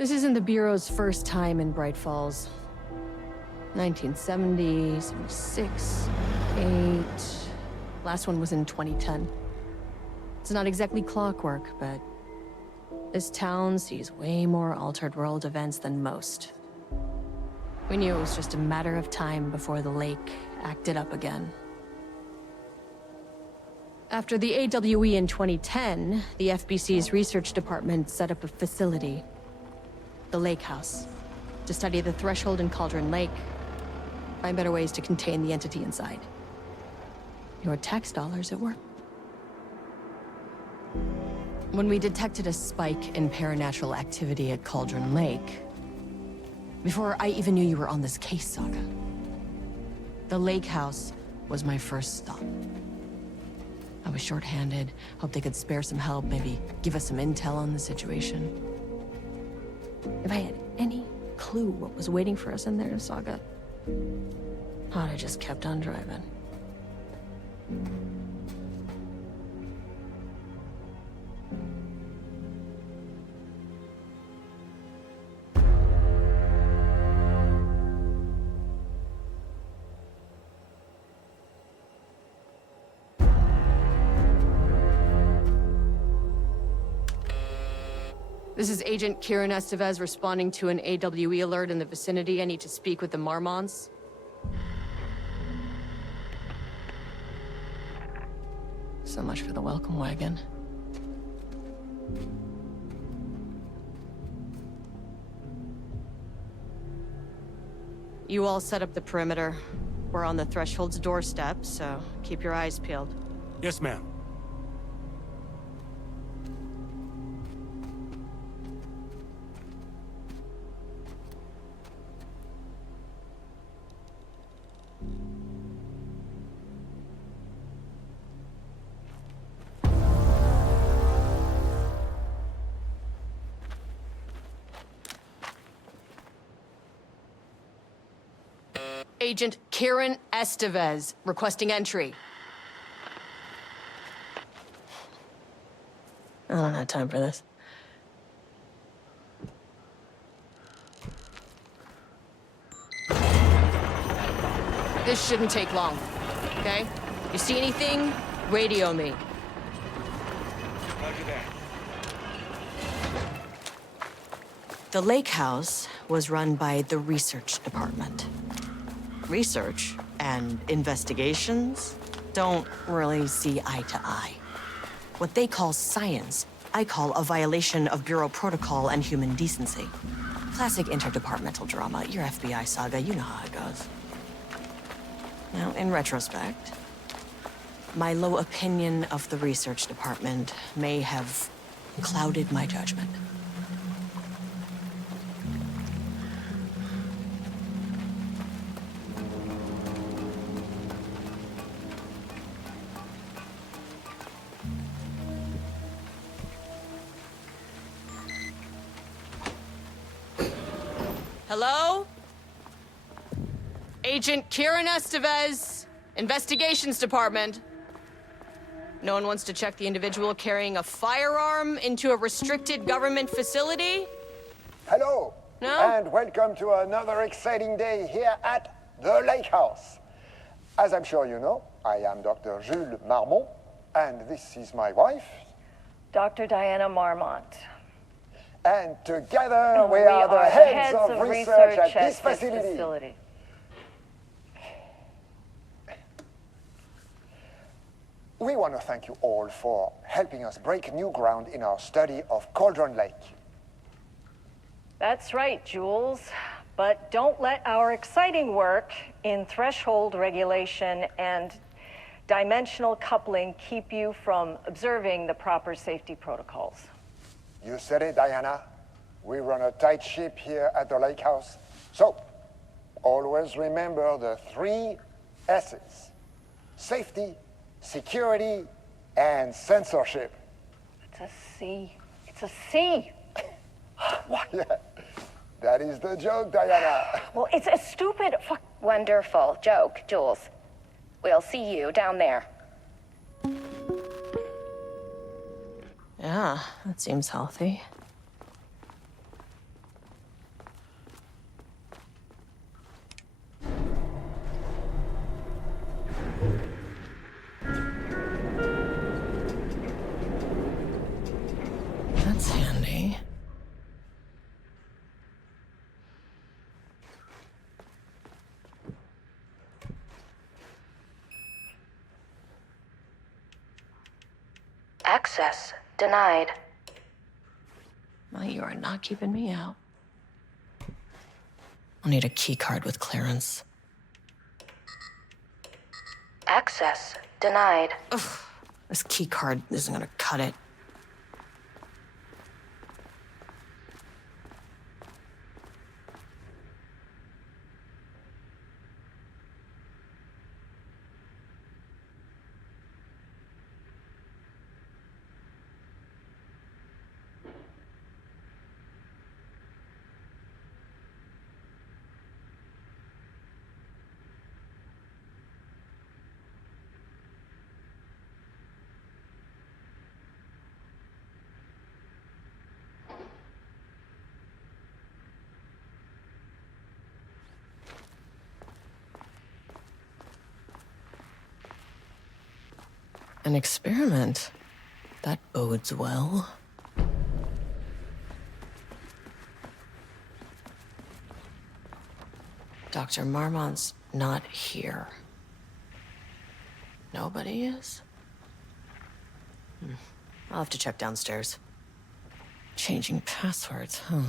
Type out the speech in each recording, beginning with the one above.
This isn't the Bureau's first time in Bright Falls. 1970, 76, 8... Last one was in 2010. It's not exactly clockwork, but this town sees way more altered world events than most. We knew it was just a matter of time before the lake acted up again. After the AWE in 2010, the FBC's research department set up a facility, the Lake House, to study the threshold in Cauldron Lake, find better ways to contain the entity inside. Your tax dollars at work. When we detected a spike in paranatural activity at Cauldron Lake, before I even knew you were on this case, Saga, the Lake House was my first stop. I was short-handed, hoped they could spare some help, maybe give us some intel on the situation. If I had any clue what was waiting for us in there, Saga, I'd have just kept on driving. This is Agent Kieran Estevez responding to an AWE alert in the vicinity. I need to speak with the Marmons. So much for the welcome wagon. You all set up the perimeter. We're on the threshold's doorstep, so keep your eyes peeled. Yes, ma'am. Agent Kieran Estevez, requesting entry. I don't have time for this. This shouldn't take long, okay? You see anything, radio me. Roger that. The Lake House was run by the research department. Research and investigations don't really see eye to eye. What they call science, I call a violation of Bureau protocol and human decency. Classic interdepartmental drama. Your FBI saga, you know how it goes. Now, in retrospect, my low opinion of the research department may have clouded my judgment. Hello? Agent Kieran Estevez, Investigations Department. No one wants to check the individual carrying a firearm into a restricted government facility? Hello, No? and welcome to another exciting day here at the Lake House. As I'm sure you know, I am Dr. Jules Marmont, and this is my wife. Dr. Diana Marmont. And together we are the heads of research at this facility. We want to thank you all for helping us break new ground in our study of Cauldron Lake. That's right, Jules. But don't let our exciting work in threshold regulation and dimensional coupling keep you from observing the proper safety protocols. You said it, Diana. We run a tight ship here at the Lake House. So, always remember the 3 S's. Safety, security, and censorship. It's a C. It's a C. What? Yeah, that is the joke, Diana. Well, it's a stupid fuck. Wonderful joke, Jules. We'll see you down there. Yeah, that seems healthy. Access denied. Well, you are not keeping me out. I'll need a key card with clearance. Access denied. Ugh, this key card isn't gonna cut it. An experiment. That bodes well. Dr. Marmont's not here. Nobody is? I'll have to check downstairs. Changing passwords, huh?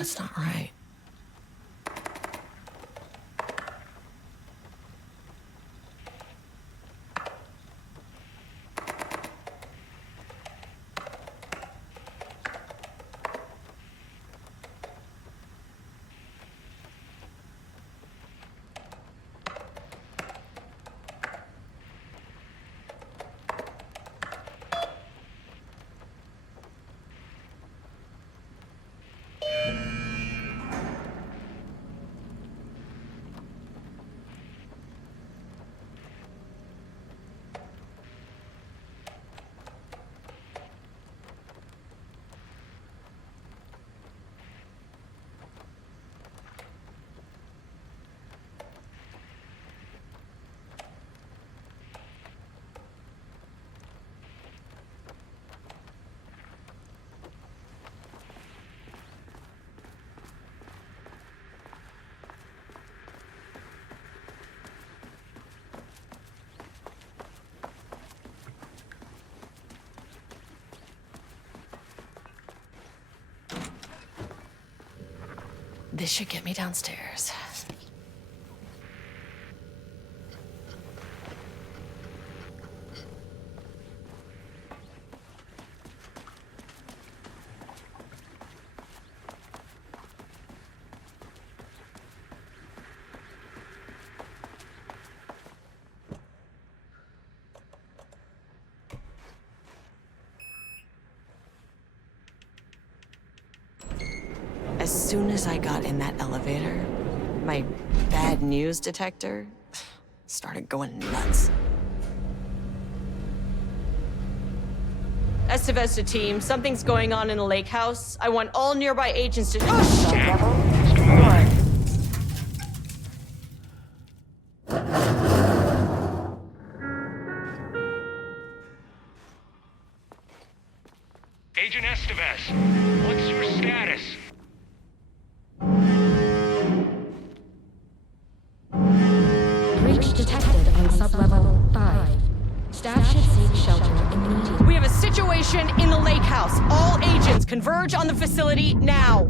That's not right. This should get me downstairs. As soon as I got in that elevator, my bad news detector started going nuts. Estevez to team, something's going on in the lake house. I want all nearby agents to— oh, shit! Agent Estevez, what's your status? Breach detected on sublevel 5. Staff should seek shelter immediately. We have a situation in the lake house. All agents converge on the facility now.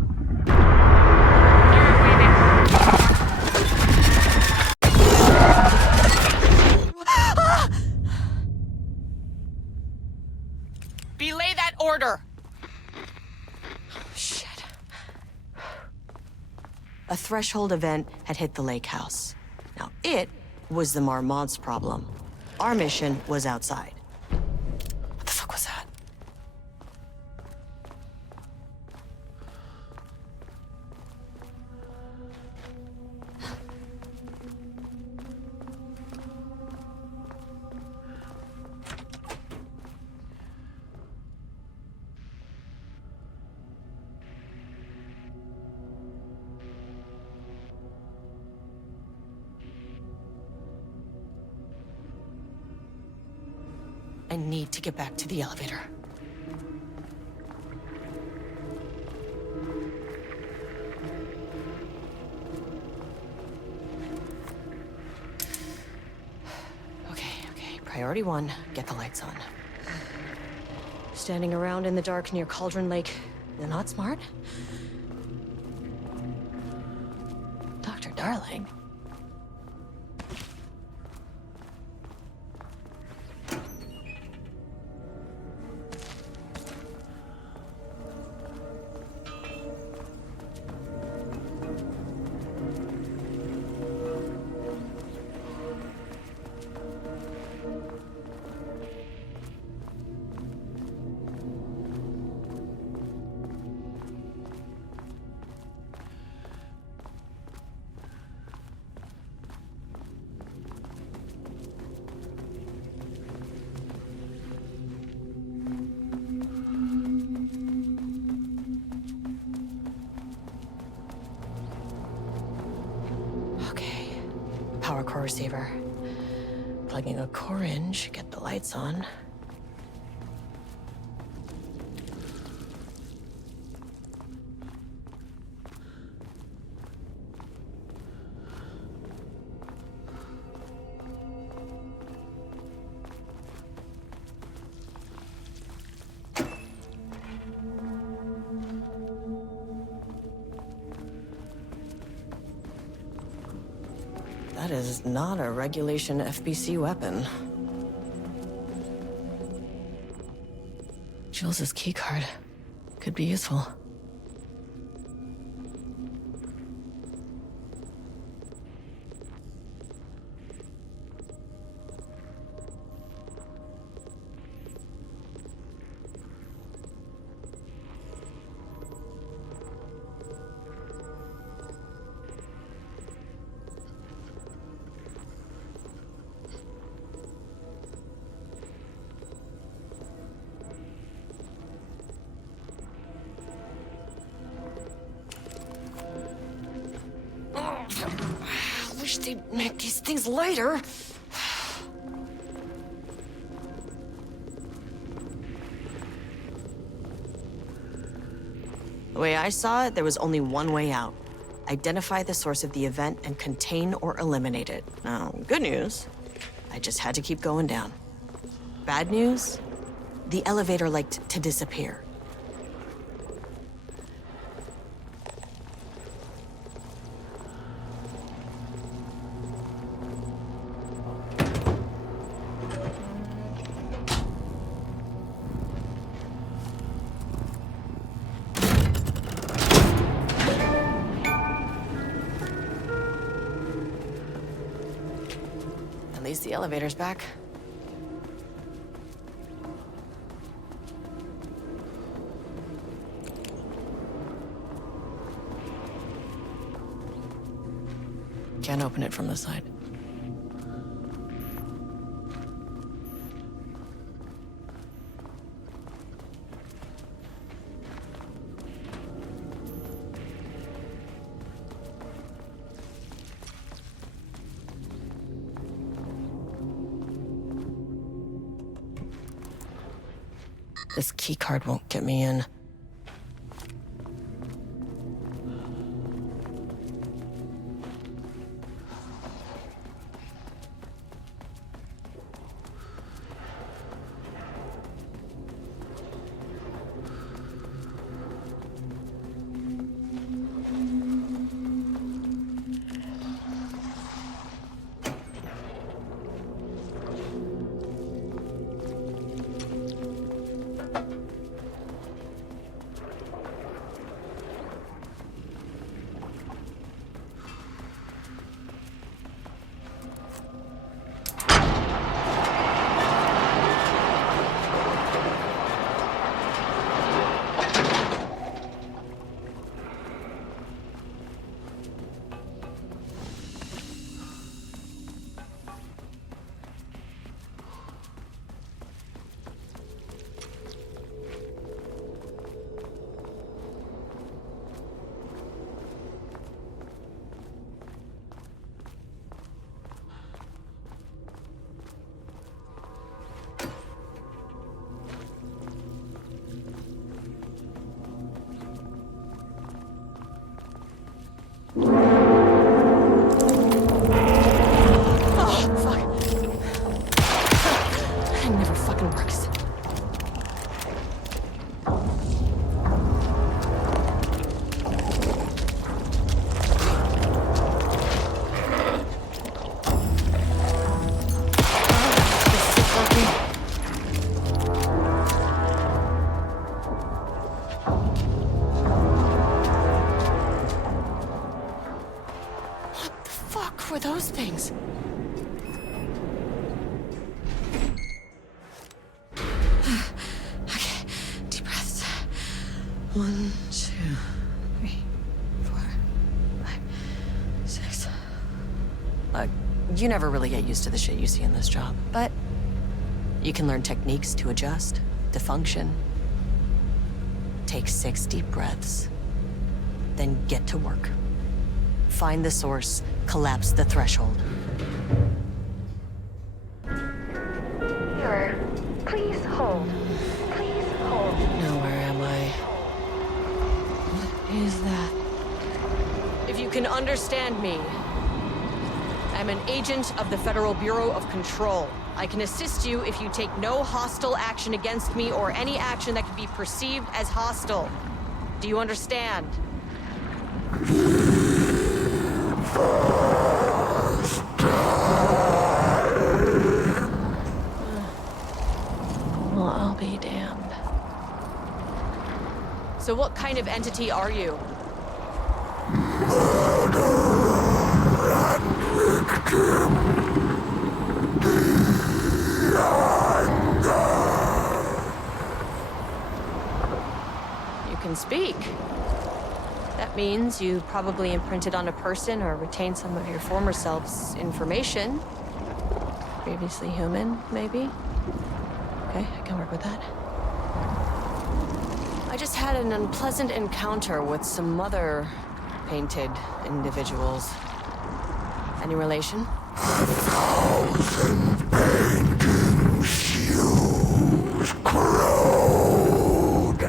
Belay that order. Shit. A threshold event had hit the lake house. Now, it was the Marmont's problem. Our mission was outside. What the fuck was that? I need to get back to the elevator. Okay. Priority 1, get the lights on. Standing around in the dark near Cauldron Lake, they're not smart? Dr. Darling? Power core receiver. Plugging a core in should get the lights on. That is not a regulation FBC weapon. Jules's keycard could be useful. They'd make these things lighter. The way I saw it, there was only one way out. Identify the source of the event and contain or eliminate it. Now, good news, I just had to keep going down. Bad news, the elevator liked to disappear. least the elevator's back. Can't open it from the side. This keycard won't get me in. Those things. Okay, deep breaths. 1, 2, 3, 4, 5, 6. Look, you never really get used to the shit you see in this job, but you can learn techniques to adjust, to function. Take 6 deep breaths, then get to work. Find the source, collapse the threshold. Sir, please hold. Please hold. Now, where am I? What is that? If you can understand me, I'm an agent of the Federal Bureau of Control. I can assist you if you take no hostile action against me or any action that could be perceived as hostile. Do you understand? Well, I'll be damned. So what kind of entity are you? You can speak. That means you probably imprinted on a person or retained some of your former self's information. Previously human, maybe? Okay, I can work with that. I just had an unpleasant encounter with some other painted individuals. Any relation? 1,000 paintings used corrode.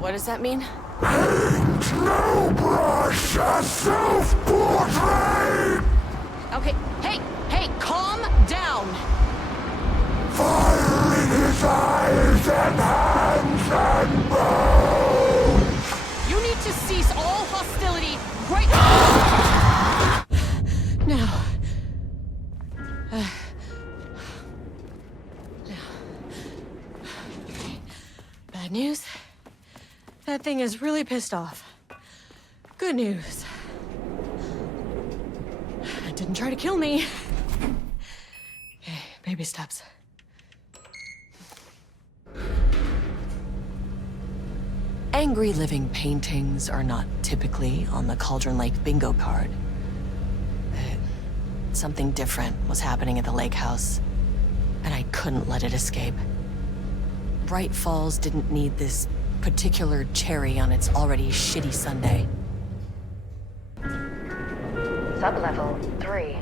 What does that mean? Paint no brush, a self-portrait. Okay, hey, calm down. Fire in his eyes and hands and bones. You need to cease all hostility right now. Bad news. That thing is really pissed off. Good news. It didn't try to kill me. Baby steps. Angry living paintings are not typically on the Cauldron Lake bingo card. Something different was happening at the lake house, and I couldn't let it escape. Bright Falls didn't need this particular cherry on its already shitty sundae. Sublevel 3.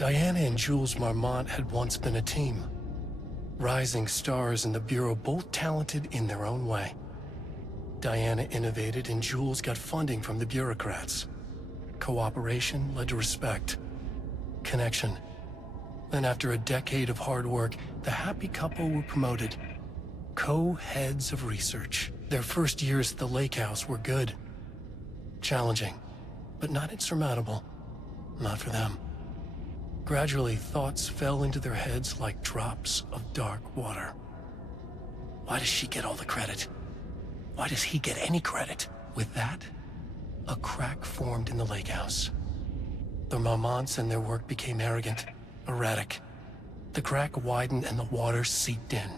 Diana and Jules Marmont had once been a team. Rising stars in the Bureau, both talented in their own way. Diana innovated and Jules got funding from the bureaucrats. Cooperation led to respect. Connection. Then after a decade of hard work, the happy couple were promoted. Co-heads of research. Their first years at the lake house were good. Challenging, but not insurmountable. Not for them. Gradually, thoughts fell into their heads like drops of dark water. Why does she get all the credit? Why does he get any credit? With that, a crack formed in the lake house. The Marmonts and their work became arrogant, erratic. The crack widened and the water seeped in.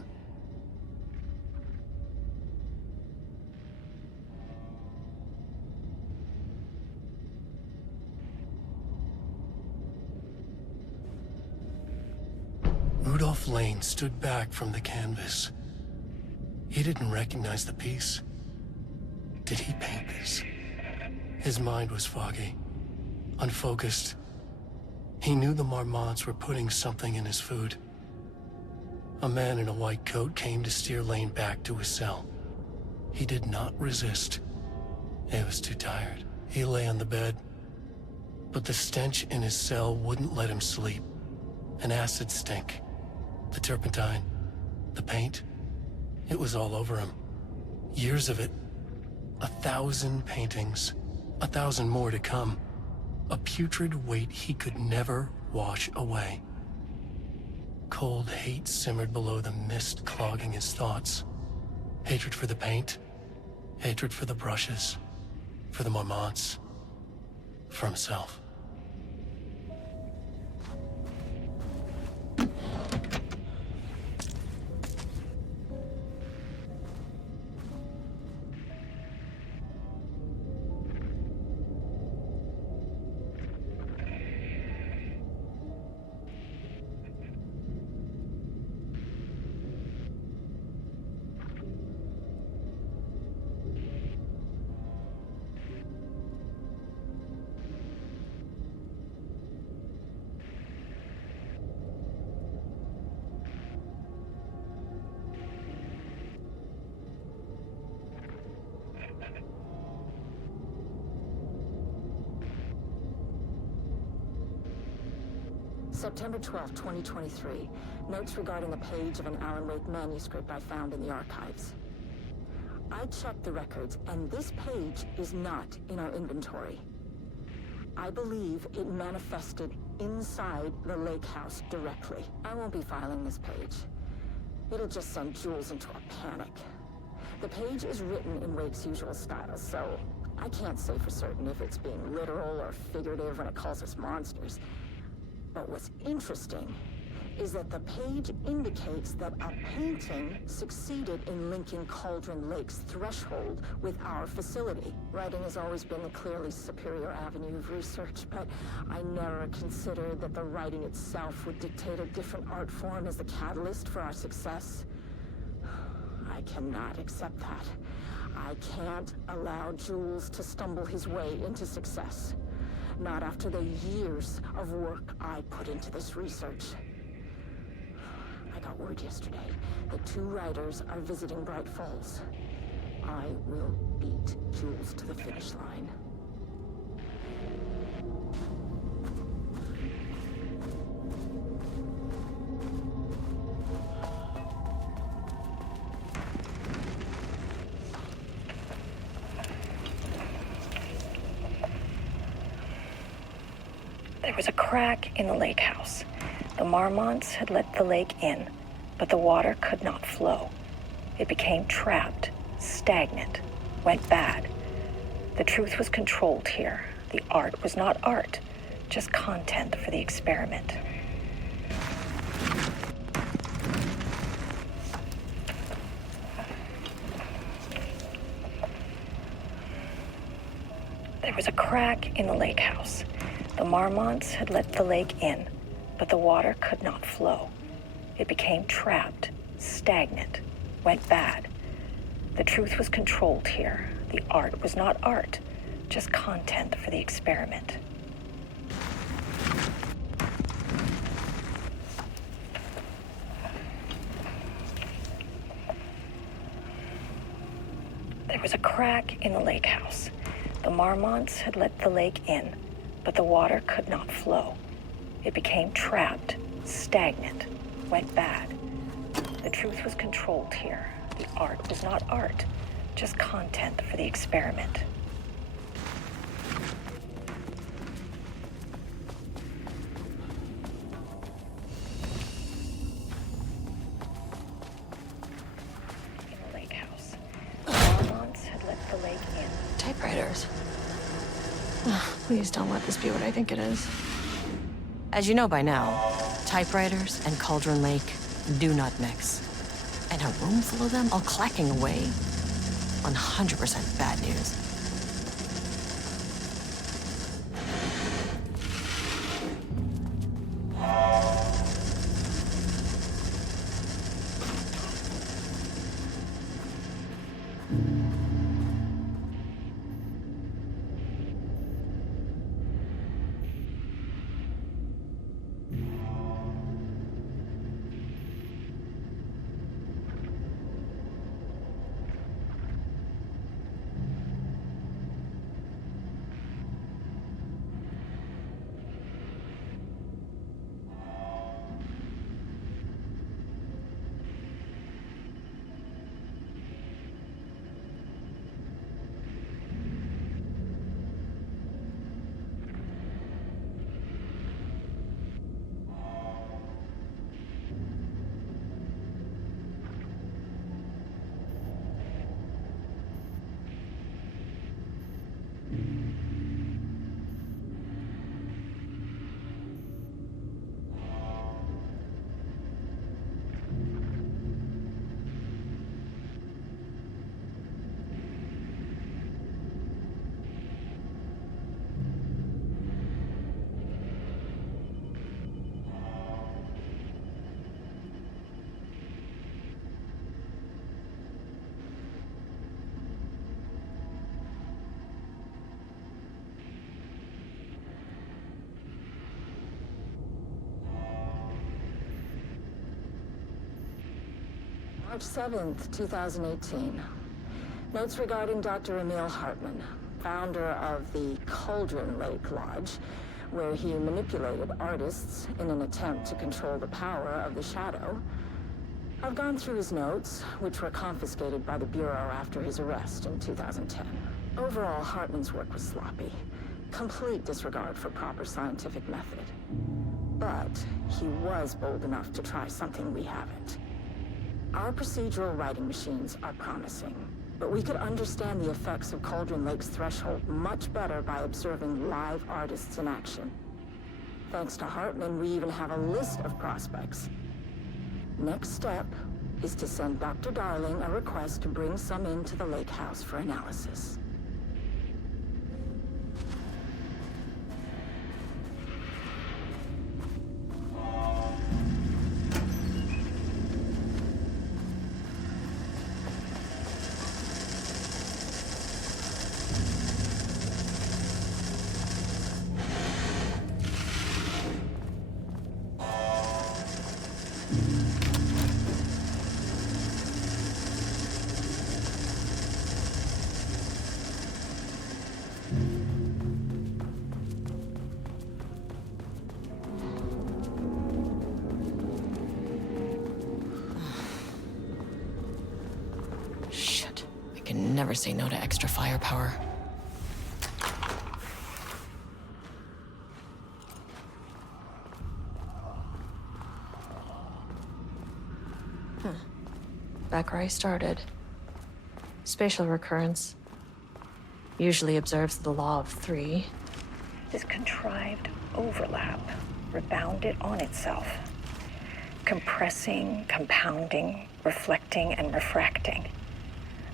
Rudolph Lane stood back from the canvas. He didn't recognize the piece. Did he paint this? His mind was foggy, unfocused. He knew the Marmonts were putting something in his food. A man in a white coat came to steer Lane back to his cell. He did not resist. He was too tired. He lay on the bed, but the stench in his cell wouldn't let him sleep. An acid stink. The turpentine, the paint, it was all over him. Years of it. 1,000 paintings. 1,000 more to come. A putrid weight he could never wash away. Cold hate simmered below the mist clogging his thoughts. Hatred for the paint. Hatred for the brushes. For the Marmonts. For himself. September 12, 2023. Notes regarding a page of an Alan Wake manuscript I found in the archives. I checked the records, and this page is not in our inventory. I believe it manifested inside the lake house directly. I won't be filing this page. It'll just send Jules into a panic. The page is written in Wake's usual style, so I can't say for certain if it's being literal or figurative when it calls us monsters. But what's interesting is that the page indicates that a painting succeeded in linking Cauldron Lake's threshold with our facility. Writing has always been a clearly superior avenue of research, but I never considered that the writing itself would dictate a different art form as the catalyst for our success. I cannot accept that. I can't allow Jules to stumble his way into success. Not after the years of work I put into this research. I got word yesterday that 2 writers are visiting Bright Falls. I will beat Jules to the finish line. There was a crack in the lake house. The marmots had let the lake in, but the water could not flow. It became trapped, stagnant, went bad. The truth was controlled here. The art was not art, just content for the experiment. There was a crack in the lake house. The marmots had let the lake in, but the water could not flow. It became trapped, stagnant, went bad. The truth was controlled here. The art was not art, just content for the experiment. There was a crack in the lake house. The marmots had let the lake in, but the water could not flow. It became trapped, stagnant, went bad. The truth was controlled here. The art was not art, just content for the experiment. In the lake house, the marmots had let the lake in. Typewriters. Please don't let this be what I think it is. As you know by now, typewriters and Cauldron Lake do not mix. And a room full of them all clacking away? 100% bad news. March 7th, 2018. Notes regarding Dr. Emil Hartman, founder of the Cauldron Lake Lodge, where he manipulated artists in an attempt to control the power of the shadow. I've gone through his notes, which were confiscated by the Bureau after his arrest in 2010. Overall, Hartman's work was sloppy. Complete disregard for proper scientific method. But he was bold enough to try something we haven't. Our procedural writing machines are promising, but we could understand the effects of Cauldron Lake's threshold much better by observing live artists in action. Thanks to Hartman, we even have a list of prospects. Next step is to send Dr. Darling a request to bring some into the lake house for analysis. Never say no to extra firepower. Back where I started. Spatial recurrence usually observes the law of three. This contrived overlap rebounded on itself, compressing, compounding, reflecting, and refracting.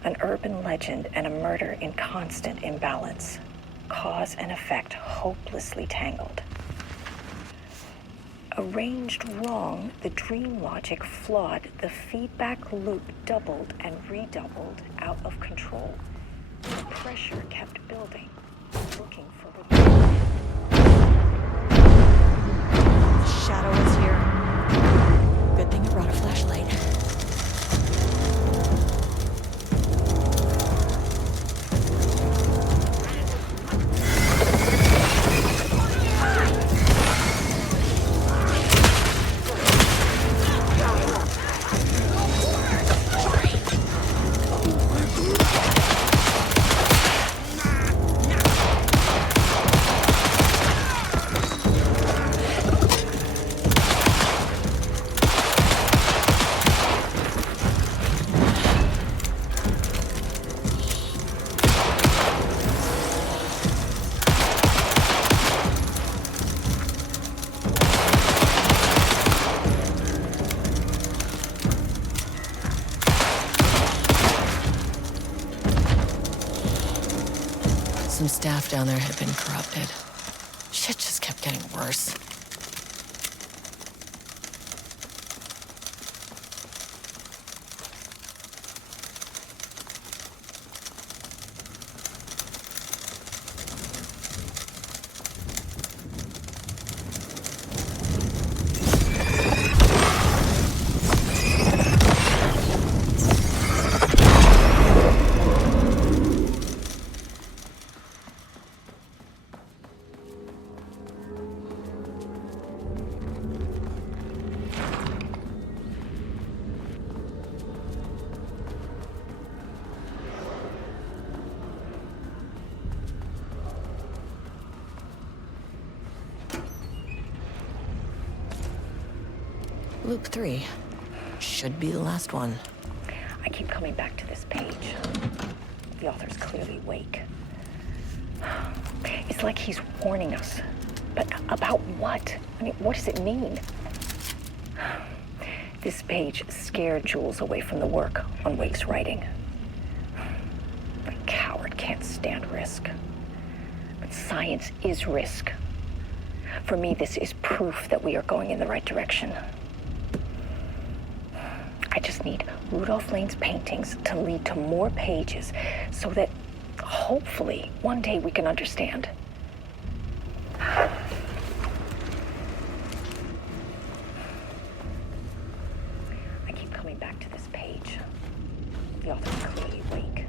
An urban legend and a murder in constant imbalance. Cause and effect hopelessly tangled. Arranged wrong, the dream logic flawed, the feedback loop doubled and redoubled out of control. The pressure kept building, looking for relief. The shadow is here. Good thing I brought a flashlight. Some staff down there had been corrupted. Shit just kept getting worse. Loop 3. Should be the last one. I keep coming back to this page. The author's clearly awake. It's like he's warning us. But about what? I mean, what does it mean? This page scared Jules away from the work on Wake's writing. A coward can't stand risk. But science is risk. For me, this is proof that we are going in the right direction. I just need Rudolph Lane's paintings to lead to more pages so that hopefully one day we can understand. I keep coming back to this page. The author's clearly awake.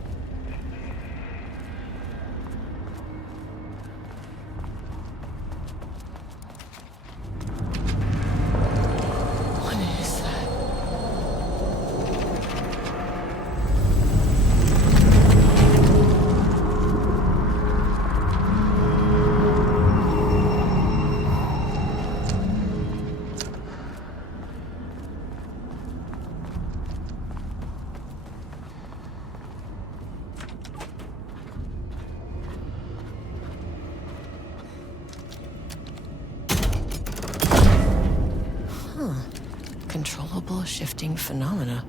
Controllable shifting phenomena.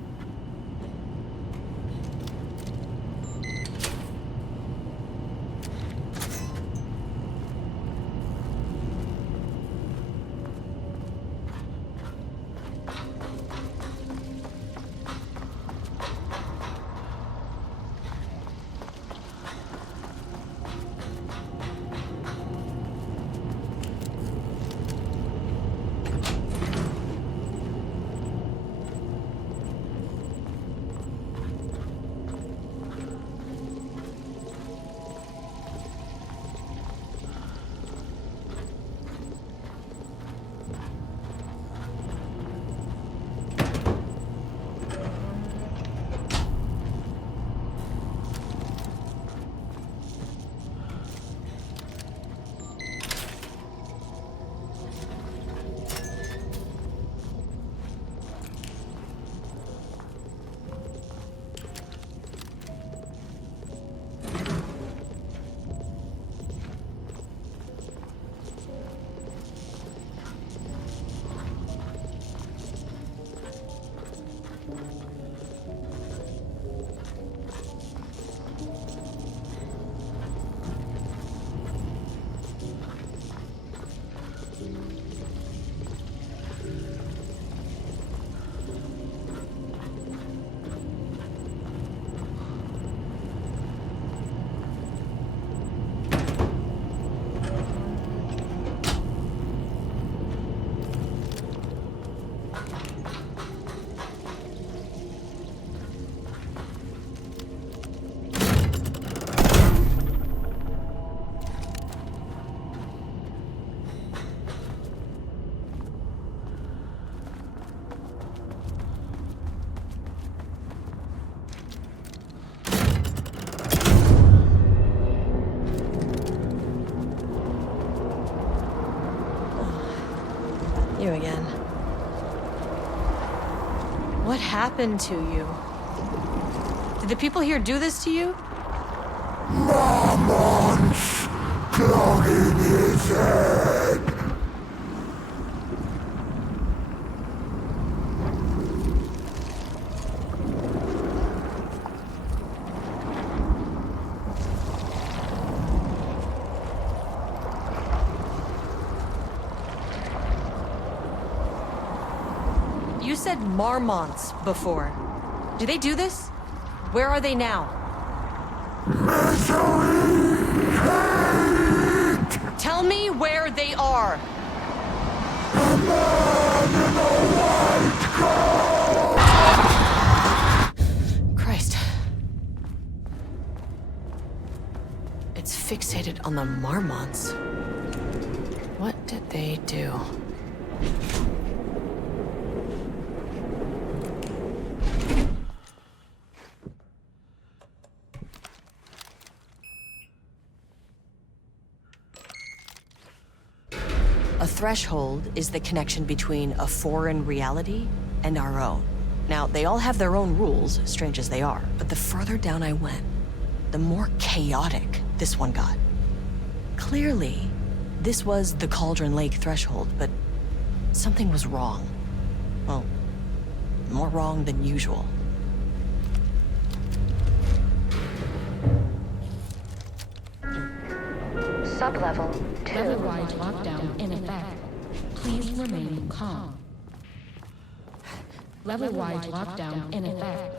You again. What happened to you? Did the people here do this to you? Mammons clogging his head. You said marmots before. Do they do this? Where are they now? Misery, hate, Tell me where they are. a man in a white coat. Christ. It's fixated on the marmots. What did they do? A threshold is the connection between a foreign reality and our own. Now, they all have their own rules, strange as they are, but the further down I went, the more chaotic this one got. Clearly, this was the Cauldron Lake threshold, but something was wrong. Well, more wrong than usual. Sublevel 2. Level-wide lockdown in effect. Please remain calm. Level-wide lockdown in effect.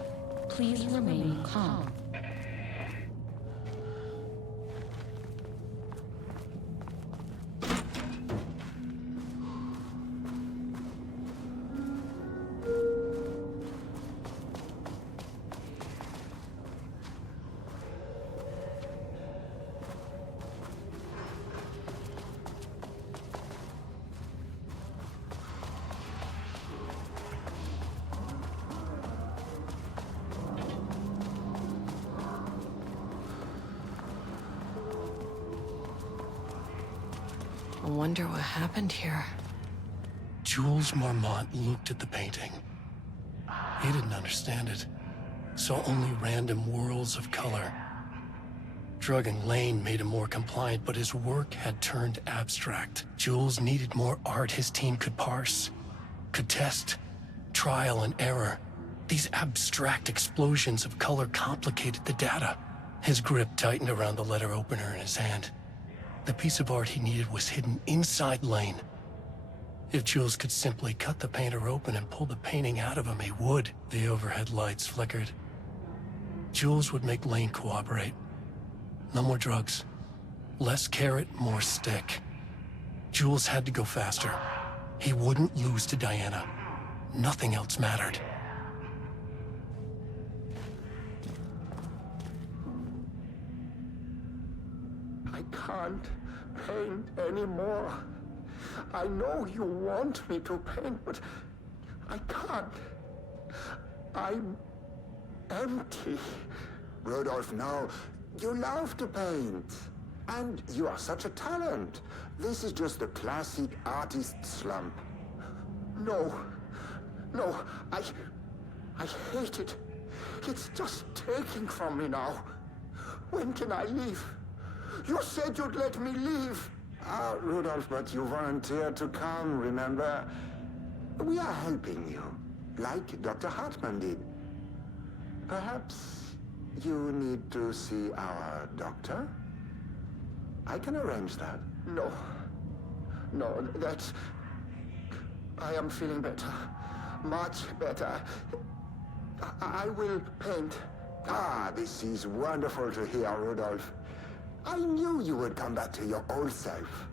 Please remain calm. I wonder what happened here. Jules Marmont looked at the painting. He didn't understand it. Saw only random whirls of color. Drugging Lane made him more compliant, but his work had turned abstract. Jules needed more art his team could parse. could test. Trial and error. These abstract explosions of color complicated the data. His grip tightened around the letter opener in his hand. The piece of art he needed was hidden inside Lane. If Jules could simply cut the painter open and pull the painting out of him, he would. The overhead lights flickered. Jules would make Lane cooperate. No more drugs. Less carrot, more stick. Jules had to go faster. He wouldn't lose to Diana. Nothing else mattered. I can't paint anymore. I know you want me to paint, but I can't. I'm empty. Rudolph, no. You love to paint. And you are such a talent. This is just the classic artist slump. No. No, I hate it. It's just taking from me now. When can I leave? You said you'd let me leave. Ah, Rudolph, but you volunteered to come, remember? We are helping you, like Dr. Hartman did. Perhaps you need to see our doctor? I can arrange that. No. No, that's... I am feeling better. Much better. I will paint. Ah, this is wonderful to hear, Rudolph. I knew you would come back to your old self.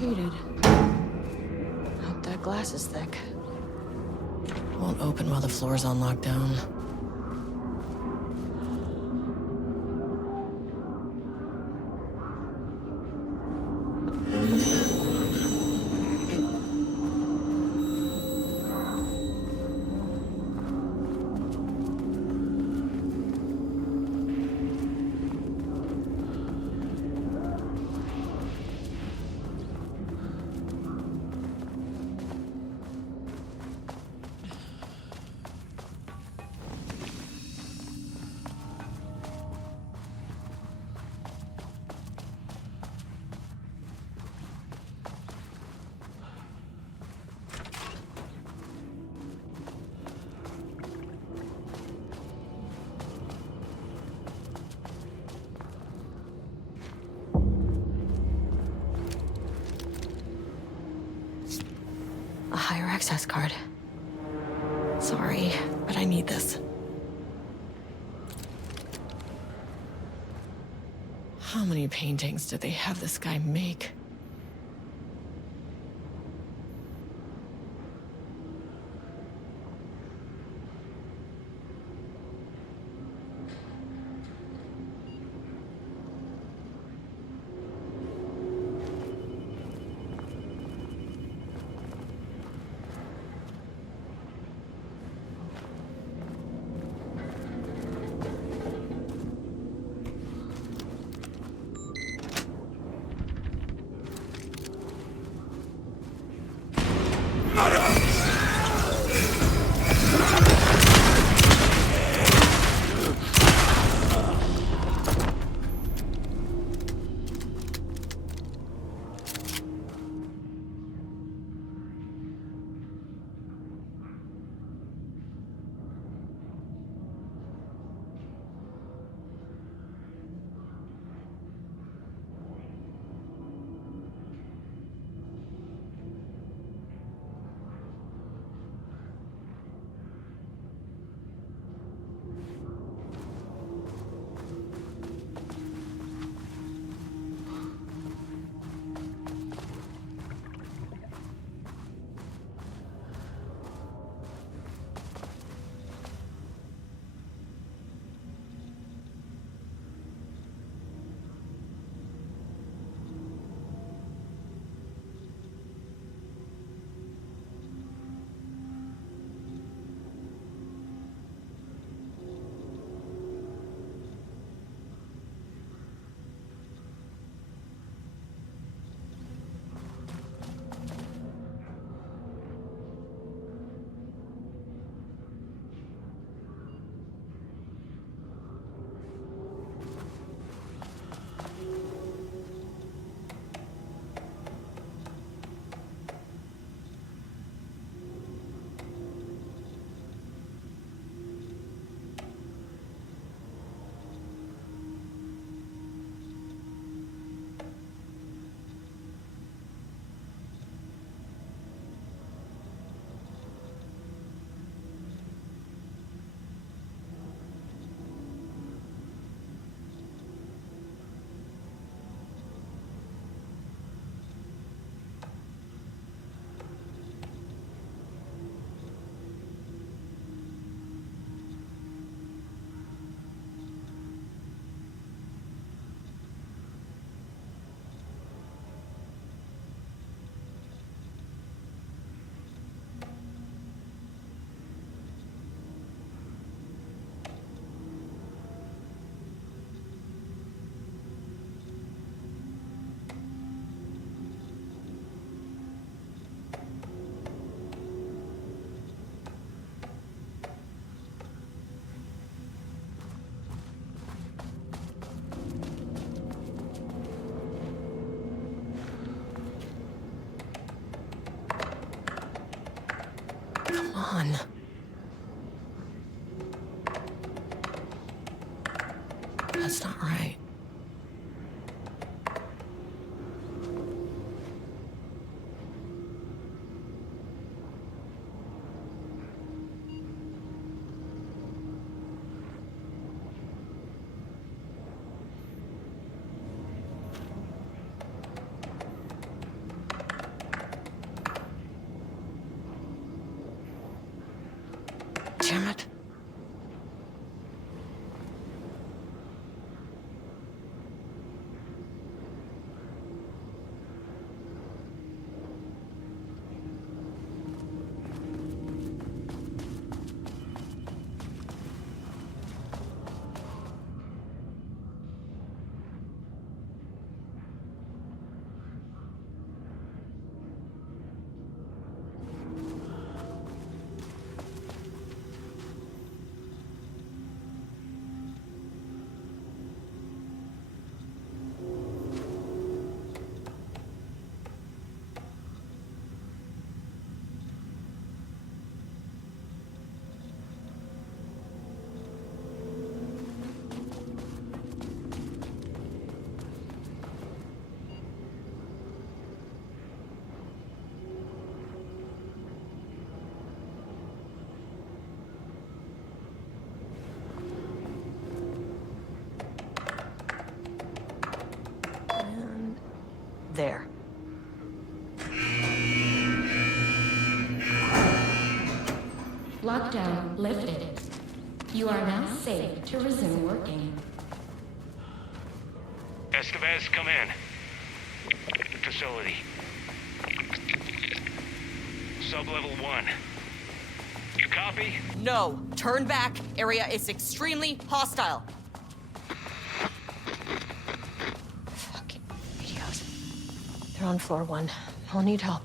cheated. Hope that glass is thick. Won't open while the floor's on lockdown. A higher access card. Sorry, but I need this. How many paintings did they have this guy make? on? That's not right. damn it. There. Lockdown lifted. You are now safe to resume working. Estevez, come in. Facility. Sub-level 1. You copy? No. Turn back. Area is extremely hostile. Fucking radios. They're on floor 1. I'll need help.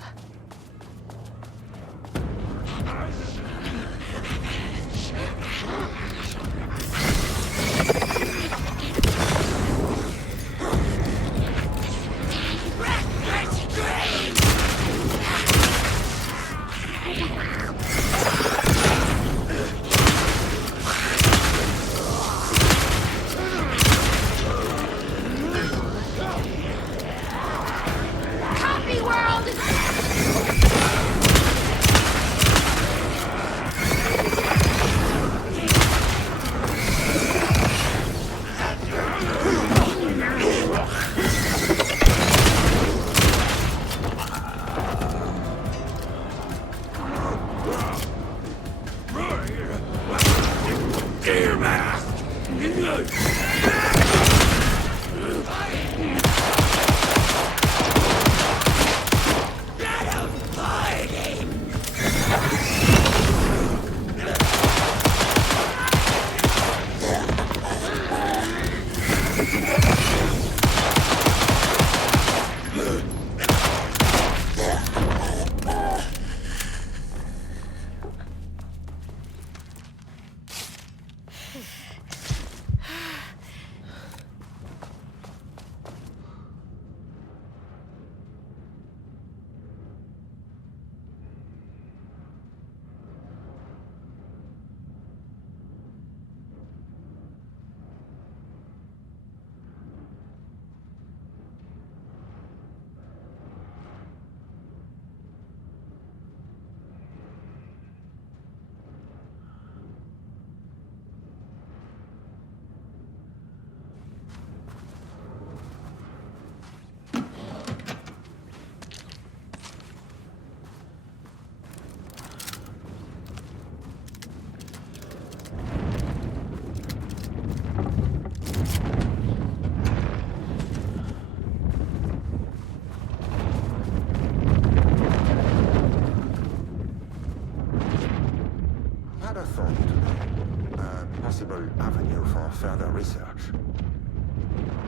Avenue for further research.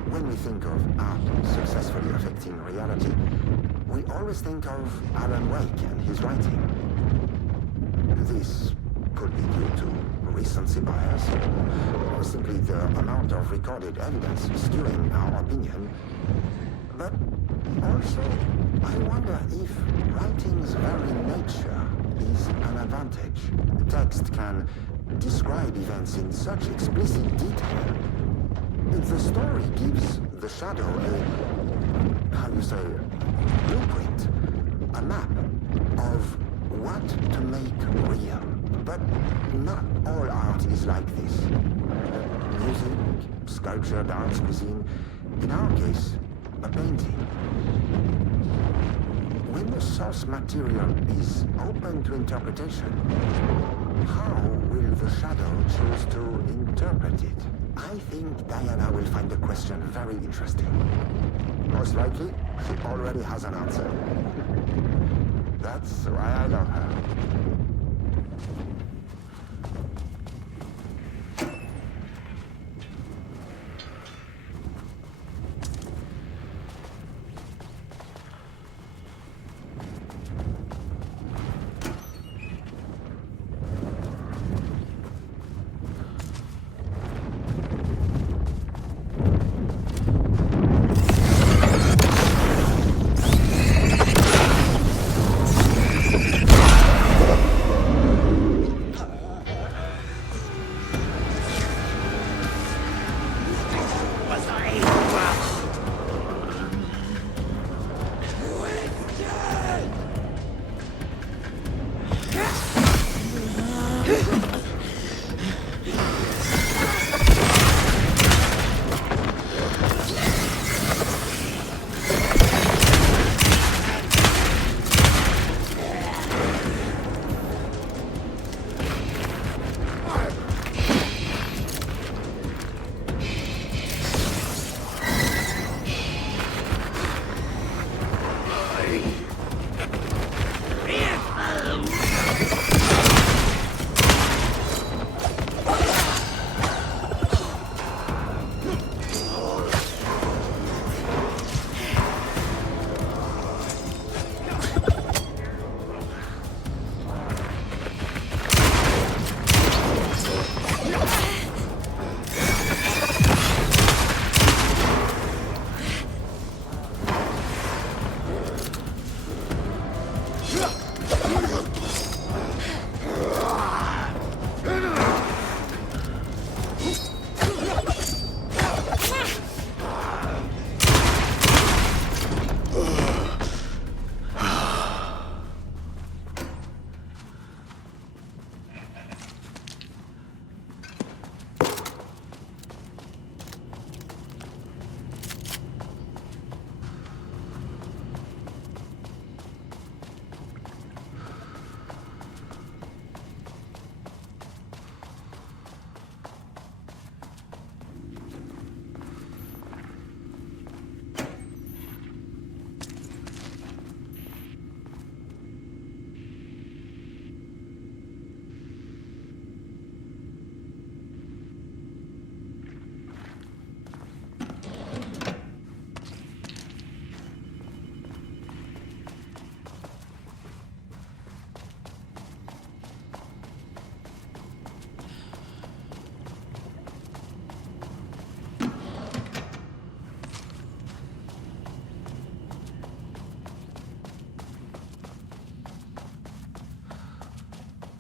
When we think of art successfully affecting reality, we always think of Alan Wake and his writing. This could be due to recency bias, or simply the amount of recorded evidence skewing our opinion. But also, I wonder if writing's very nature is an advantage. Text can describe events in such explicit detail. The story gives the shadow a blueprint, a map of what to make real. But not all art is like this. Music, sculpture, dance, cuisine, in our case, a painting. When the source material is open to interpretation, how will the shadow choose to interpret it? I think Diana will find the question very interesting. Most likely, she already has an answer. That's why I love her.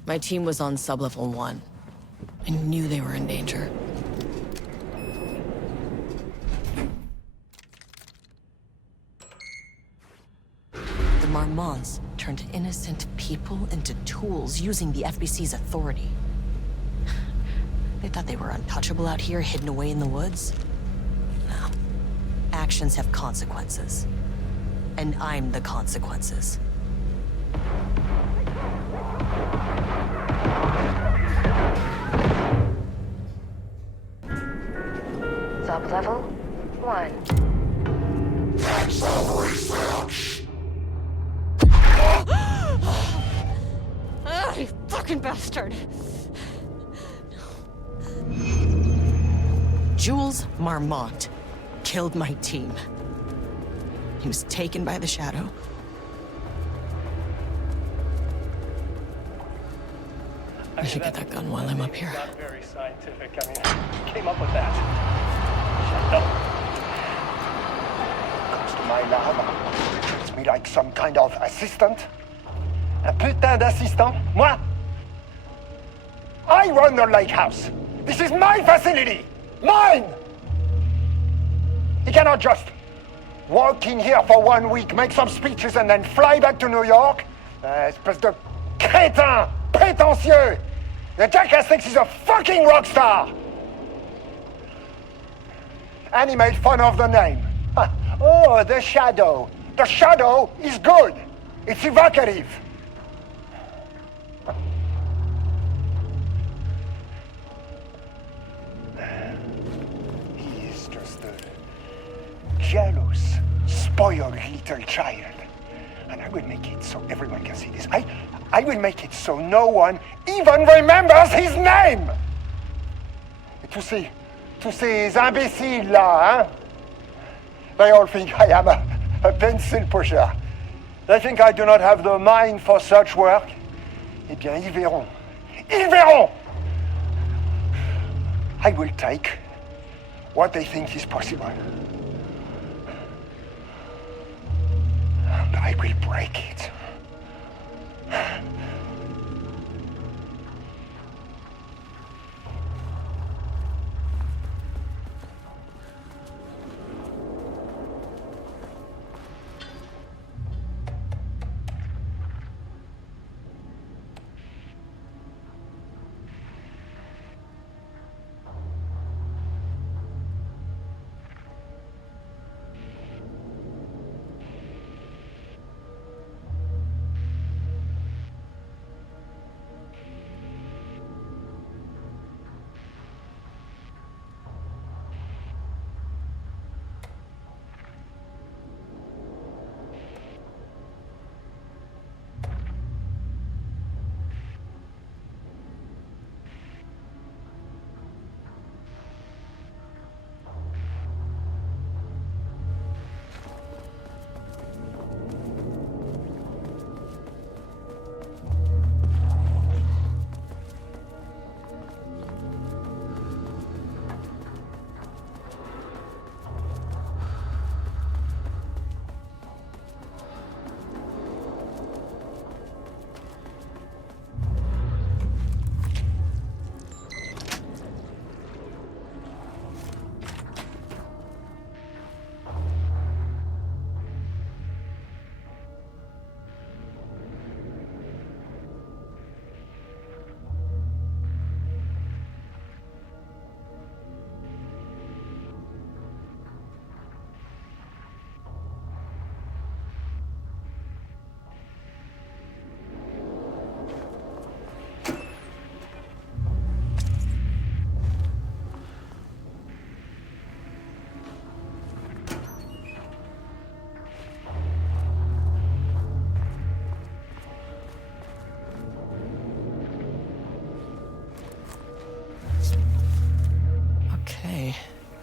My team was on sublevel 1. I knew they were in danger. The Marmonts turned innocent people into tools using the FBC's authority. They thought they were untouchable out here, hidden away in the woods. No. Actions have consequences. And I'm the consequences. Sub-level 1. Ah, you fucking bastard! Jules Marmont killed my team. He was taken by the shadow. I should get that gun while I'm up here. Not very scientific. I mean, who came up with that? Shut up. Comes to my lab. It's me like some kind of assistant. Un putain d'assistant? Moi? I run the lake house. This is my facility. Mine! He cannot just walk in here for 1 week, make some speeches and then fly back to New York. Espèce de crétin prétentieux. The jackass thinks he's a fucking rock star. And he made fun of the name. Oh, the Shadow. The Shadow is good. It's evocative. He is just a jealous, spoiled little child. And I will make it so everyone can see this. I will make it so no one even remembers his name. Tous ces imbéciles là, hein? They all think I am a pencil pusher. They think I do not have the mind for such work. Eh bien, ils verront. Ils verront! I will take what they think is possible. And I will break it.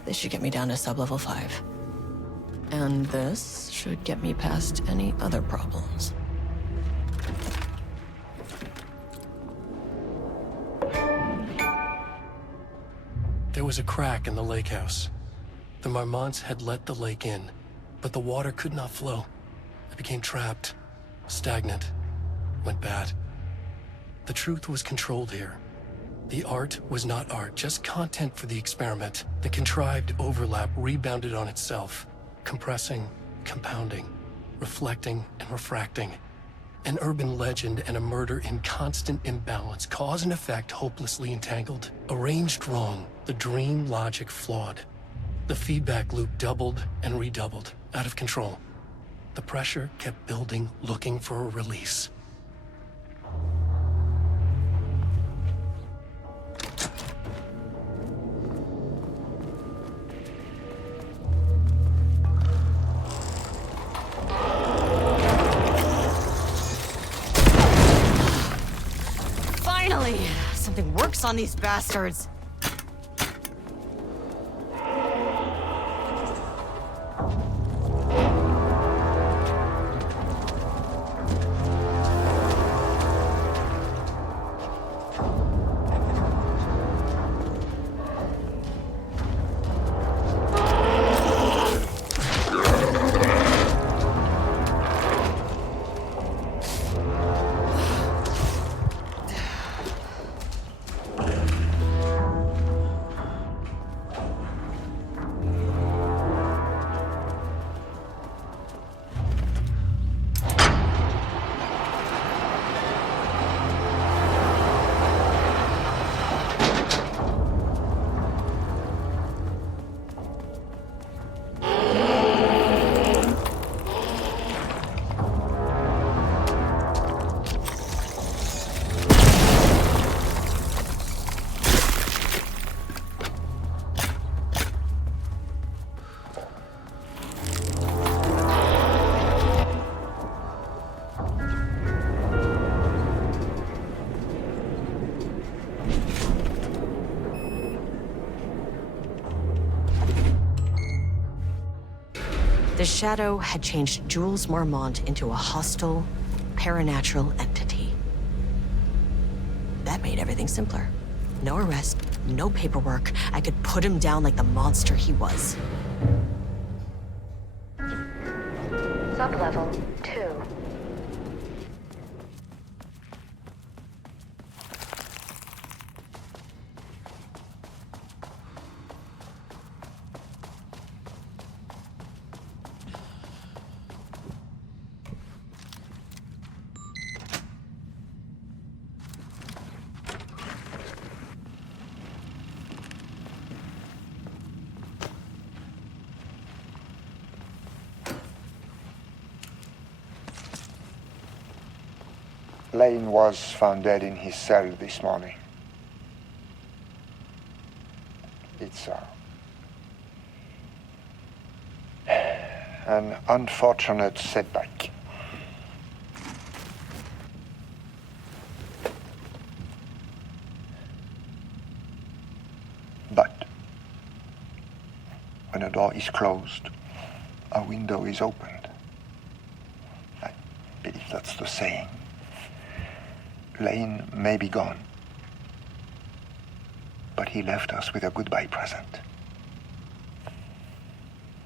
This should get me down to sub-level 5. And this should get me past any other problems. There was a crack in the lake house. The Marmonts had let the lake in, but the water could not flow. It became trapped, stagnant, went bad. The truth was controlled here. The art was not art, just content for the experiment. The contrived overlap rebounded on itself, compressing, compounding, reflecting and refracting. An urban legend and a murder in constant imbalance, cause and effect hopelessly entangled. Arranged wrong, the dream logic flawed. The feedback loop doubled and redoubled, out of control. The pressure kept building, looking for a release. Finally! Something works on these bastards. His shadow had changed Jules Marmont into a hostile, paranatural entity. That made everything simpler. No arrest, no paperwork. I could put him down like the monster he was. Sublevel 2. Lane was found dead in his cell this morning. It's an unfortunate setback. But when a door is closed, a window is opened. I believe that's the saying. Lane may be gone, but he left us with a goodbye present.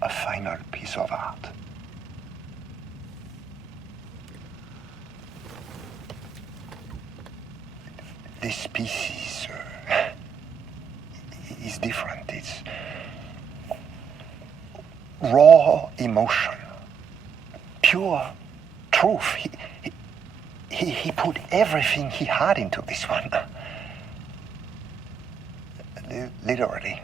A final piece of art. This piece is different. It's raw emotion, pure truth. He put everything he had into this one. Literally.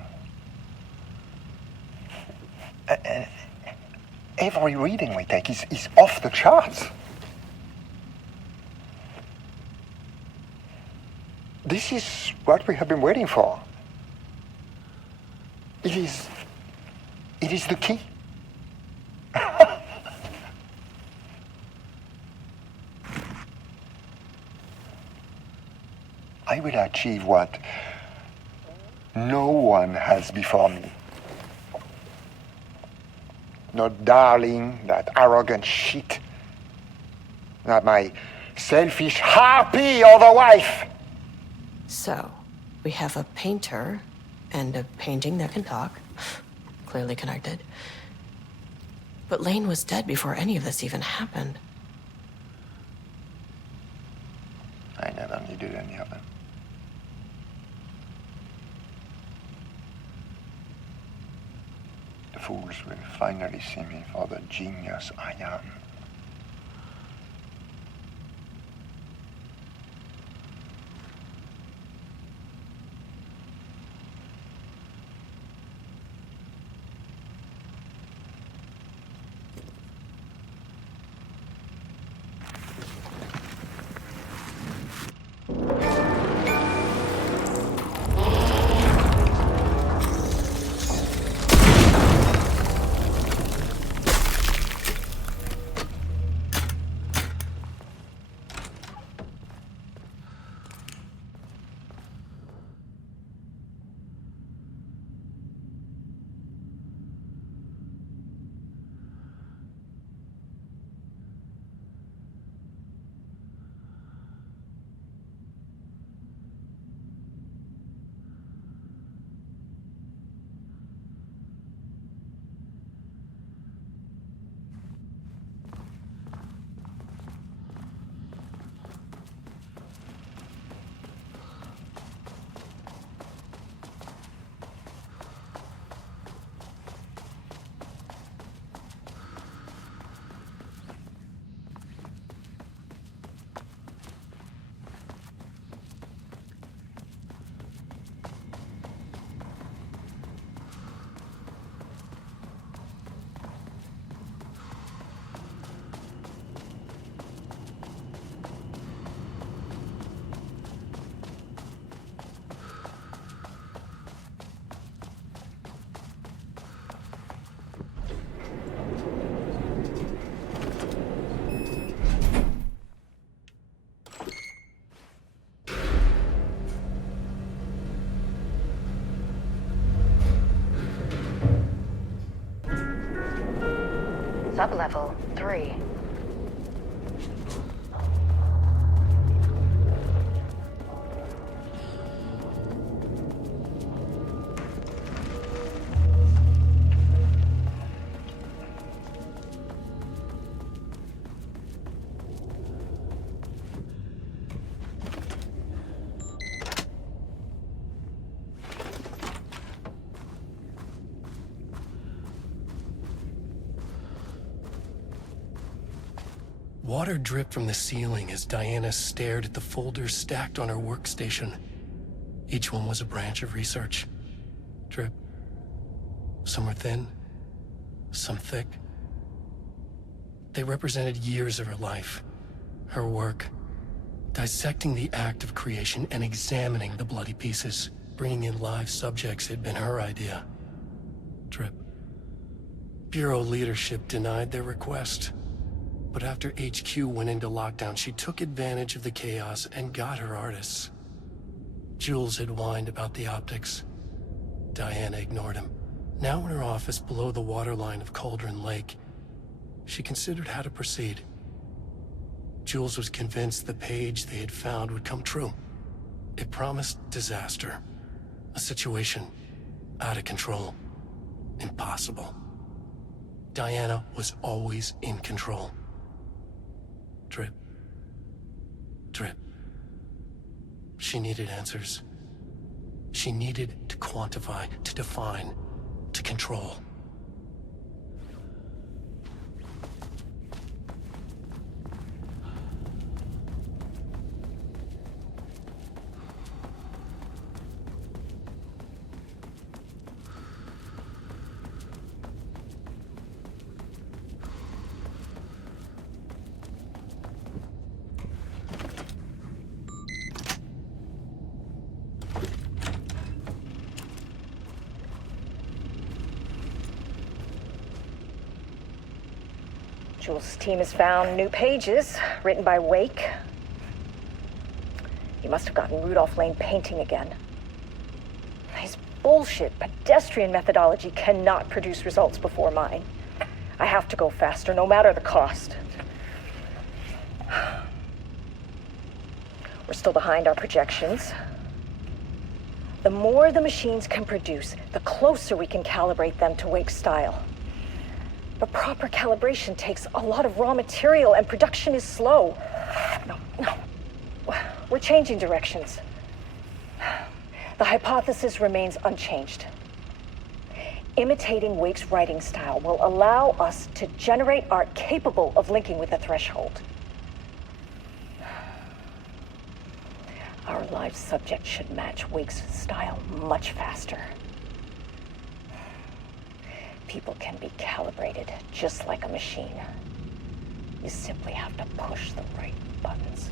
Every reading we take is off the charts. This is what we have been waiting for. It is the key. I will achieve what no one has before me. Not darling, that arrogant shit. Not my selfish harpy or the wife. So, we have a painter and a painting that can talk. Clearly connected. But Lane was dead before any of this even happened. I never needed any of them. The fools will finally see me for the genius I am. Sublevel 3. Water dripped from the ceiling as Diana stared at the folders stacked on her workstation. Each one was a branch of research. Drip. Some were thin, some thick. They represented years of her life, her work, dissecting the act of creation and examining the bloody pieces. Bringing in live subjects had been her idea. Drip. Bureau leadership denied their request. But after HQ went into lockdown, she took advantage of the chaos and got her artists. Jules had whined about the optics. Diana ignored him. Now in her office below the waterline of Cauldron Lake, she considered how to proceed. Jules was convinced the page they had found would come true. It promised disaster. A situation out of control. Impossible. Diana was always in control. Drip. Drip. She needed answers. She needed to quantify, to define, to control. Jules' team has found new pages written by Wake. He must have gotten Rudolph Lane painting again. His bullshit pedestrian methodology cannot produce results before mine. I have to go faster, no matter the cost. We're still behind our projections. The more the machines can produce, the closer we can calibrate them to Wake's style. But proper calibration takes a lot of raw material, and production is slow. No. We're changing directions. The hypothesis remains unchanged. Imitating Wake's writing style will allow us to generate art capable of linking with the threshold. Our live subject should match Wake's style much faster. People can be calibrated just like a machine. You simply have to push the right buttons.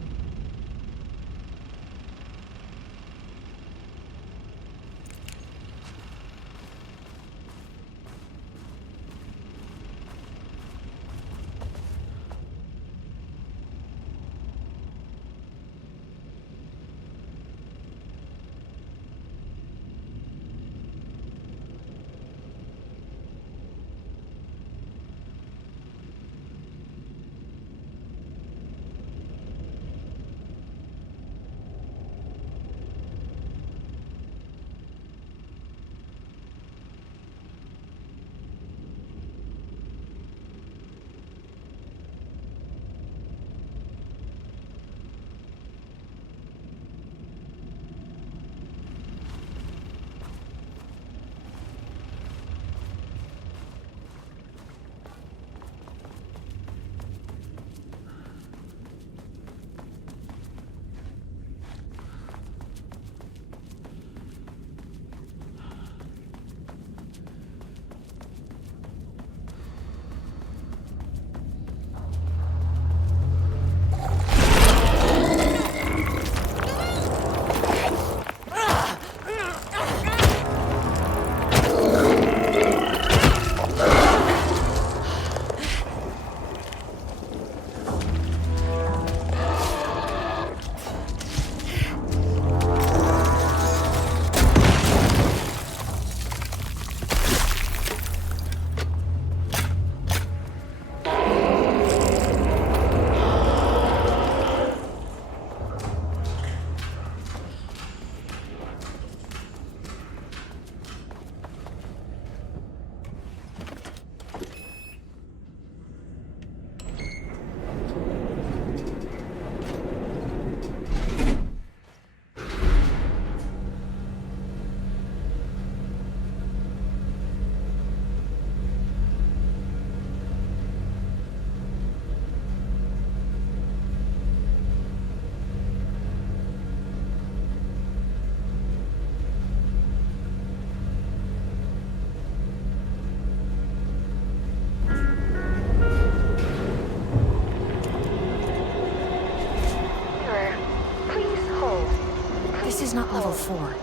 She's not level 4.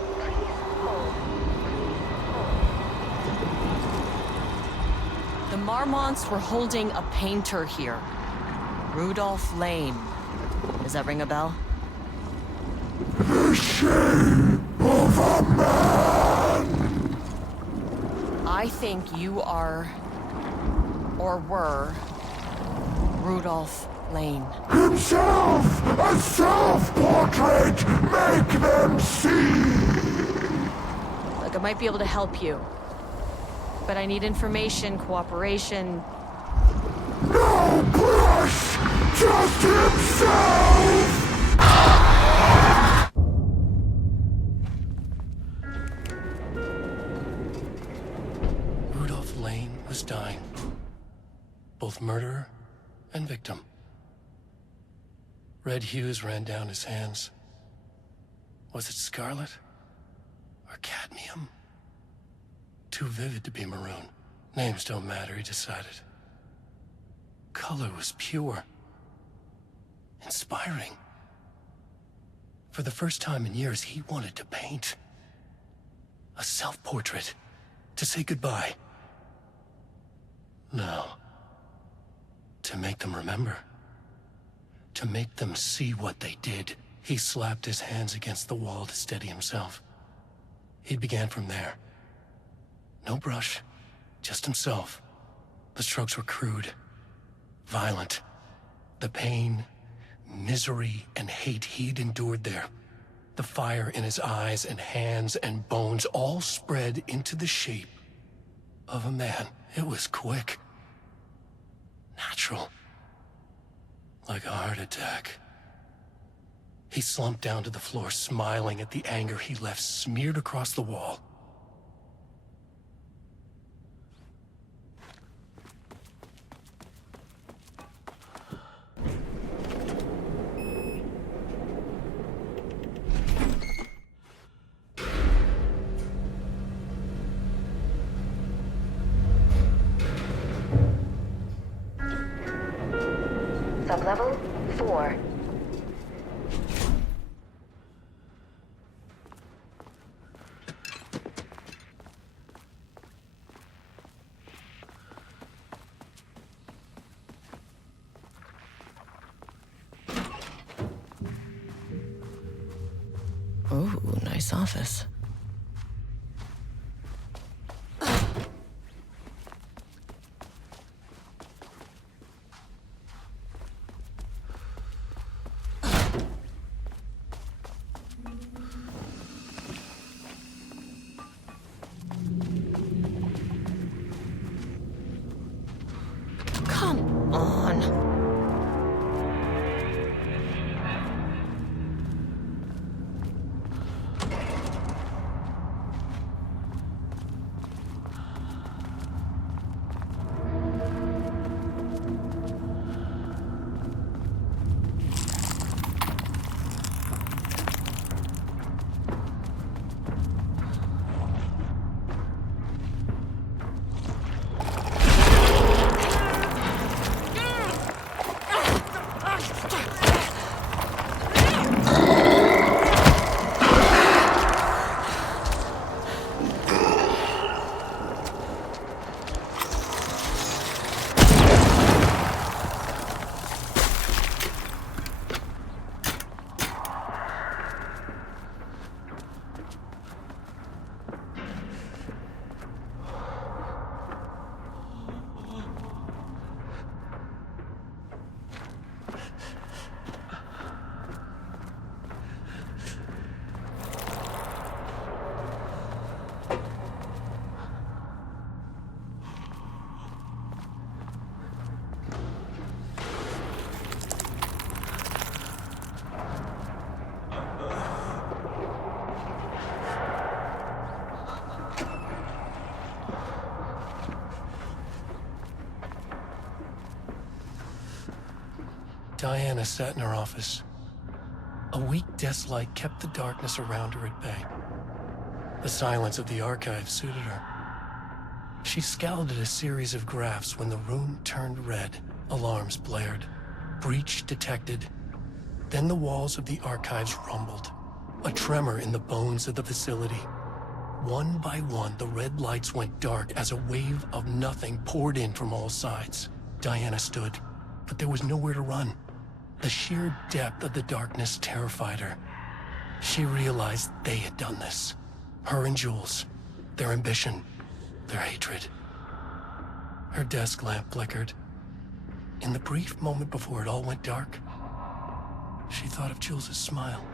The Marmonts were holding a painter here. Rudolph Lane. Does that ring a bell? The shape of a man! I think you are, or were, Rudolph Lane. Himself! A self-portrait! Make them see! Look, I might be able to help you. But I need information, cooperation. No brush! Just himself! Rudolph Lane was dying. Both murderer and victim. Red hues ran down his hands. Was it scarlet? Or cadmium? Too vivid to be maroon. Names don't matter, he decided. Color was pure. Inspiring. For the first time in years, he wanted to paint. A self-portrait. To say goodbye. No. To make them remember. To make them see what they did. He slapped his hands against the wall to steady himself. He began from there. No brush, just himself. The strokes were crude, violent. The pain, misery, and hate he'd endured there. The fire in his eyes and hands and bones all spread into the shape of a man. It was quick. Natural. Like a heart attack. He slumped down to the floor, smiling at the anger he left smeared across the wall. Sublevel 4. Ooh, nice office. Come on. Diana sat in her office. A weak desk light kept the darkness around her at bay. The silence of the archive suited her. She scowled at a series of graphs when the room turned red. Alarms blared. Breach detected. Then the walls of the archives rumbled. A tremor in the bones of the facility. One by one, the red lights went dark as a wave of nothing poured in from all sides. Diana stood, but there was nowhere to run. The sheer depth of the darkness terrified her. She realized they had done this. Her and Jules. Their ambition. Their hatred. Her desk lamp flickered. In the brief moment before it all went dark, she thought of Jules' smile.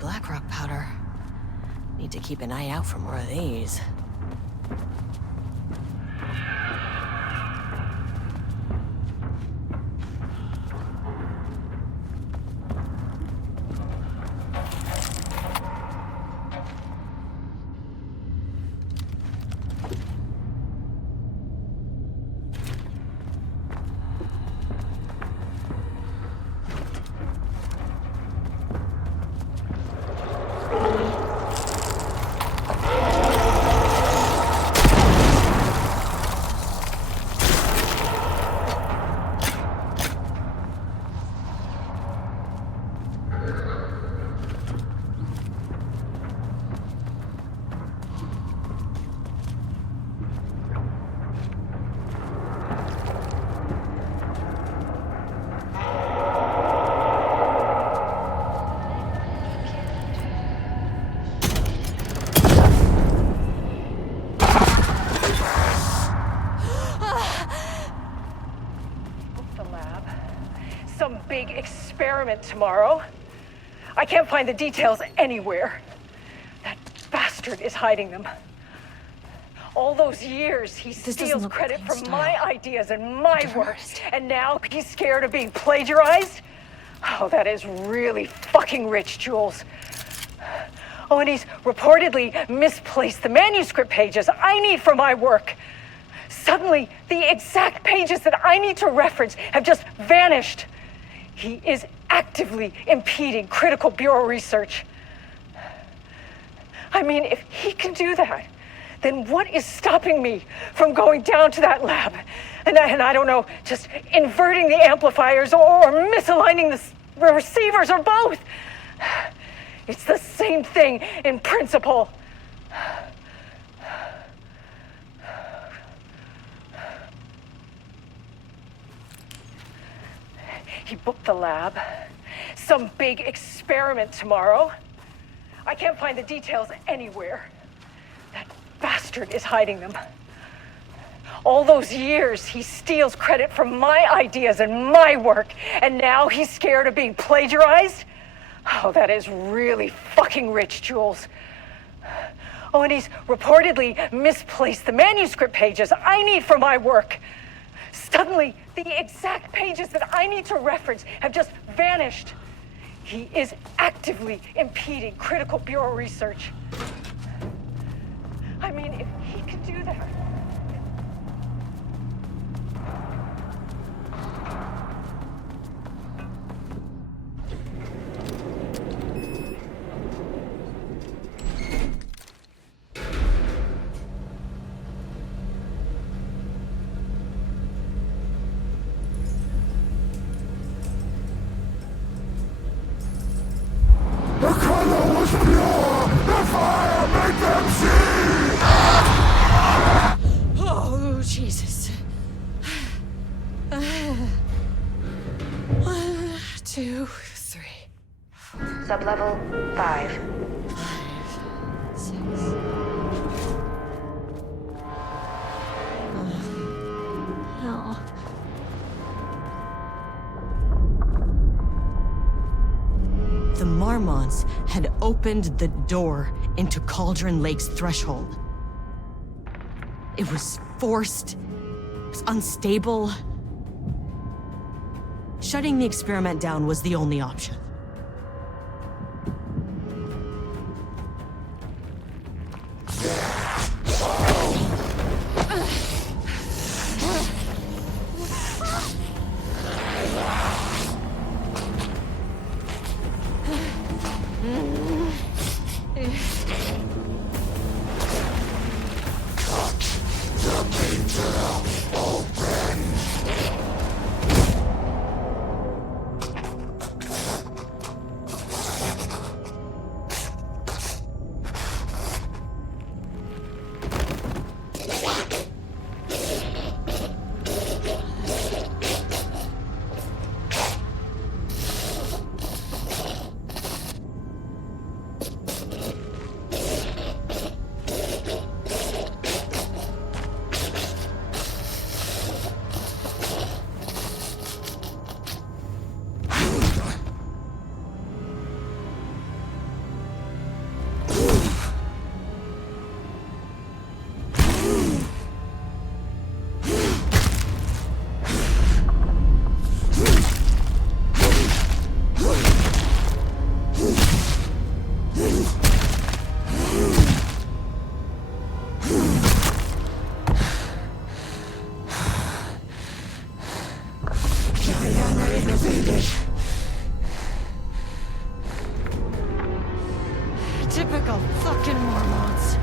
Black rock powder. Need to keep an eye out for more of these. Tomorrow. I can't find the details anywhere. That bastard is hiding them. All those years, he steals credit for my ideas and my work, and now he's scared of being plagiarized? Oh, that is really fucking rich, Jules. Oh, and he's reportedly misplaced the manuscript pages I need for my work. Suddenly, the exact pages that I need to reference have just vanished. He is actively impeding critical bureau research. I mean, if he can do that, then what is stopping me from going down to that lab? And I don't know, just inverting the amplifiers or misaligning the receivers or both. It's the same thing in principle. He booked the lab. Some big experiment tomorrow. I can't find the details anywhere. That bastard is hiding them. All those years, he steals credit for my ideas and my work, and now he's scared of being plagiarized? Oh, that is really fucking rich, Jules. Oh, and he's reportedly misplaced the manuscript pages I need for my work. Suddenly, the exact pages that I need to reference have just vanished. He is actively impeding critical bureau research. I mean, if he could do that... Oh, Jesus. 1, 2, 3. Sublevel 5. 6. Hell. The Marmonts had opened the door into Cauldron Lake's threshold. It was forced. It was unstable. Shutting the experiment down was the only option. Typical fucking Mormons.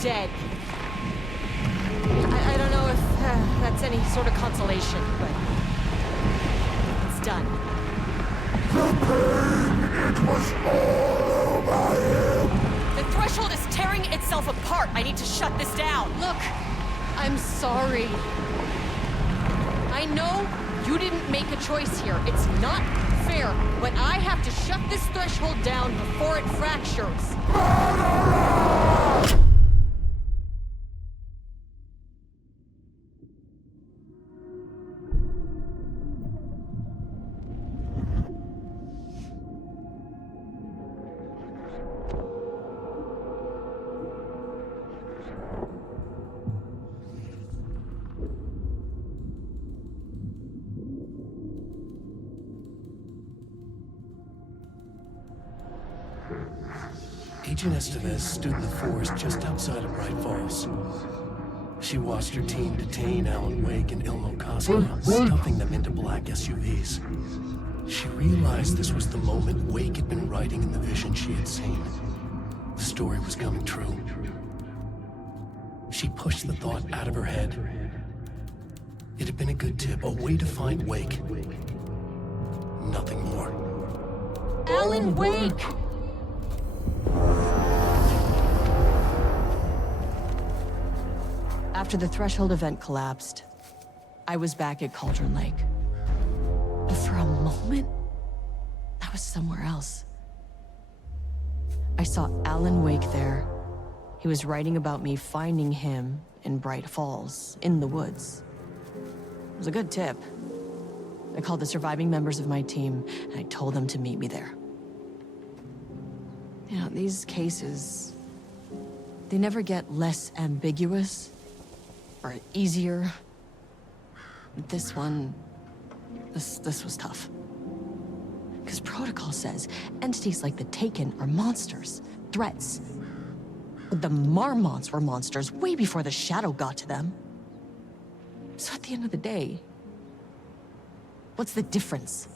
Dead. I don't know if that's any sort of consolation, but it's done. The pain, it was all over him. The threshold is tearing itself apart. I need to shut this down. Look, I'm sorry. I know you didn't make a choice here. It's not fair, but I have to shut this threshold down before it fractures. Agent Estevez stood in the forest just outside of Bright Falls. She watched her team detain Alan Wake and Ilmo Koski, stuffing them into black SUVs. She realized this was the moment Wake had been writing in the vision she had seen. The story was coming true. She pushed the thought out of her head. It had been a good tip, a way to find Wake. Nothing more. Alan Wake! After the Threshold event collapsed, I was back at Cauldron Lake. But for a moment, I was somewhere else. I saw Alan Wake there. He was writing about me finding him in Bright Falls, in the woods. It was a good tip. I called the surviving members of my team, and I told them to meet me there. You know, these cases, they never get less ambiguous or easier. This one, this was tough. Because protocol says entities like the Taken are monsters, threats. But the Marmots were monsters way before the Shadow got to them. So at the end of the day, what's the difference?